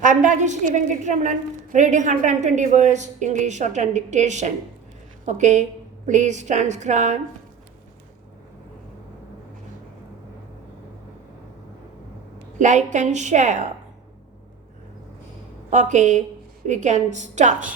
I'm Rajeshri Venkatramanan, reading 120 words English shorthand dictation. Okay, please transcribe. Like and share. Okay, we can start.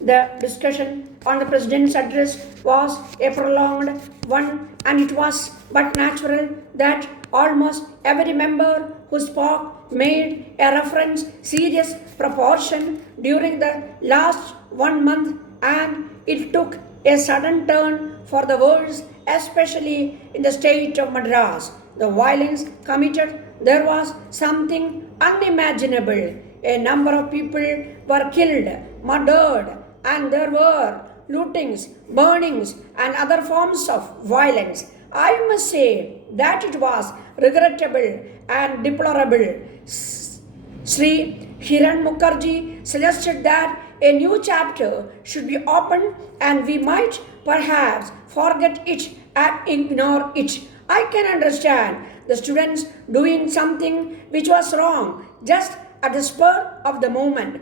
The discussion on the President's address was a prolonged one, and it was but natural that almost every member who spoke made a reference serious proportion during the last 1 month, and it took a sudden turn for the worse, especially in the state of Madras. The violence committed, there was something unimaginable. A number of people were killed, murdered, and there were lootings, burnings, and other forms of violence. I must say that it was regrettable and deplorable. Sri Hiran Mukherjee suggested that a new chapter should be opened and we might perhaps forget it and ignore it. I can understand the students doing something which was wrong just at the spur of the moment.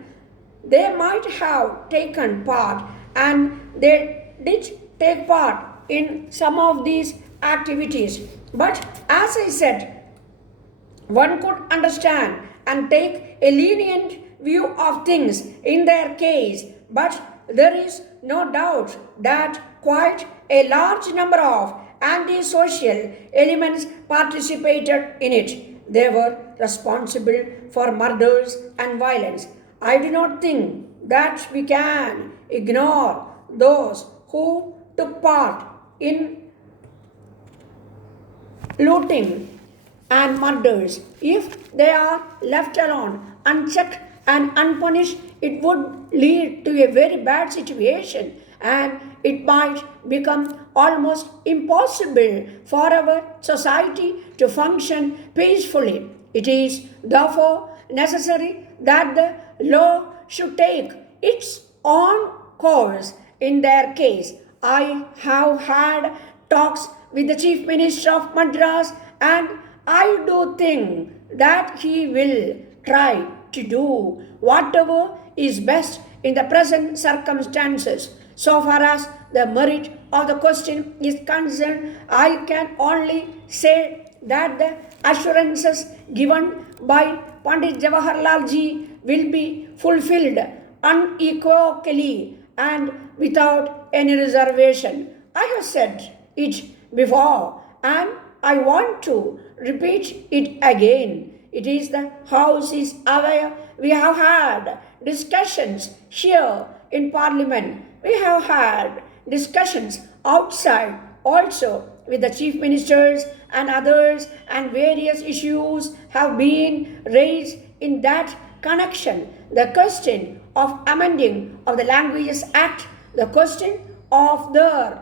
They might have taken part, and they did take part in some of these activities. But as I said, one could understand and take a lenient view of things in their case, but there is no doubt that quite a large number of antisocial elements participated in it. They were responsible for murders and violence. I do not think that we can ignore those who took part in looting and murders. If they are left alone, unchecked, and unpunished, it would lead to a very bad situation, and it might become almost impossible for our society to function peacefully. It is therefore necessary that the law should take its own course in their case. I have had talks with the Chief Minister of Madras, and I do think that he will try to do whatever is best in the present circumstances. So far as the merit of the question is concerned, I can only say that the assurances given by Pandit Jawaharlal ji will be fulfilled unequivocally and without any reservation. I have said it before and I want to repeat it again. It is the House is aware. We have had discussions here in Parliament. We have had discussions outside also with the chief ministers and others, and various issues have been raised in that connection. The question of amending of the Languages Act, the question of the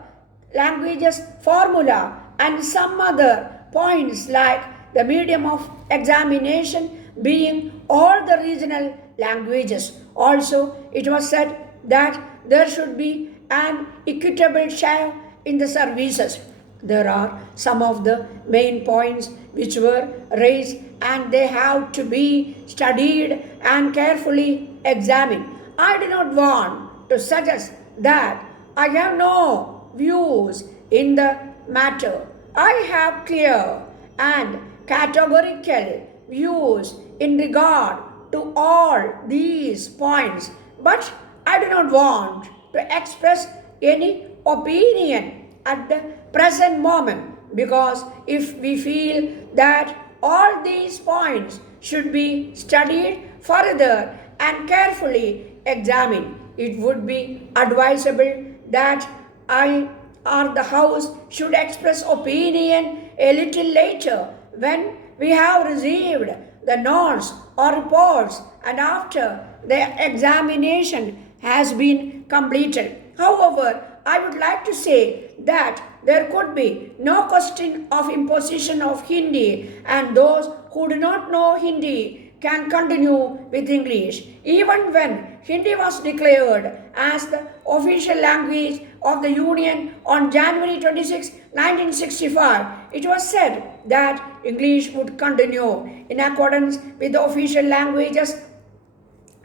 languages formula, and some other points like the medium of examination being all the regional languages. Also, it was said that there should be an equitable share in the services. There are some of the main points which were raised, and they have to be studied and carefully examined. I do not want to suggest that I have no views in the matter. I have clear and categorical views in regard to all these points, but I do not want to express any opinion at the present moment, because if we feel that all these points should be studied further and carefully examined, it would be advisable that I or the House should express opinion a little later when we have received the notes or reports and after the examination has been completed. However, I would like to say that there could be no question of imposition of Hindi, and those who do not know Hindi can continue with English. Even when Hindi was declared as the official language of the Union on January 26, 1965, it was said that English would continue in accordance with the official languages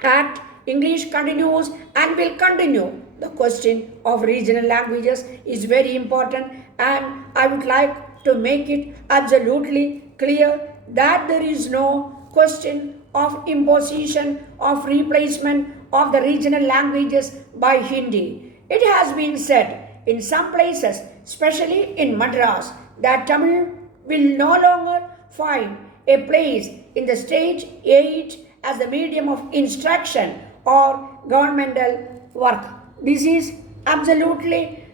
Act, English continues and will continue. The question of regional languages is very important, and I would like to make it absolutely clear that there is no question of imposition of replacement of the regional languages by Hindi. It has been said in some places, especially in Madras, that Tamil will no longer find a place in the state aid as the medium of instruction or governmental work. This is absolutely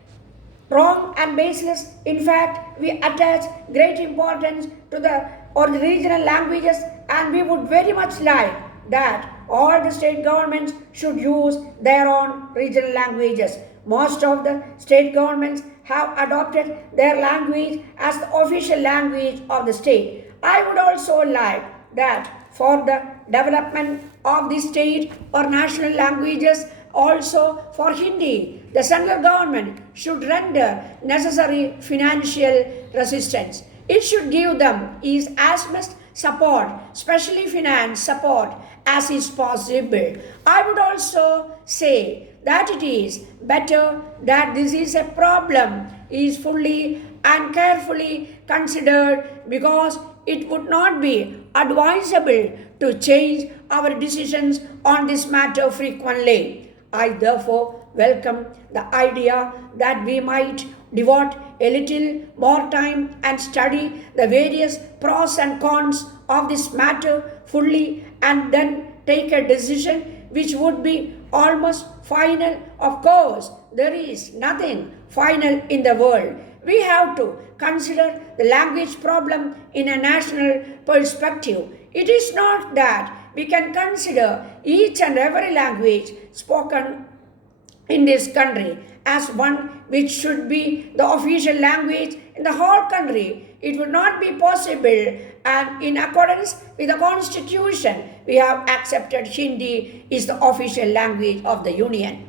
wrong and baseless. In fact, we attach great importance to the or the regional languages, and we would very much like that all the state governments should use their own regional languages. Most of the state governments have adopted their language as the official language of the state. I would also like that for the development of the state or national languages, also for Hindi, the central government should render necessary financial assistance. It should give them is as much support, especially finance support, as is possible. I would also say that it is better that this is a problem is fully and carefully considered, because it would not be advisable to change our decisions on this matter frequently. I therefore welcome the idea that we might devote a little more time and study the various pros and cons of this matter fully, and then take a decision which would be almost final. Of course, there is nothing final in the world. We have to consider the language problem in a national perspective. It is not that we can consider each and every language spoken in this country as one which should be the official language in the whole country. It would not be possible, and in accordance with the constitution, we have accepted Hindi is the official language of the union.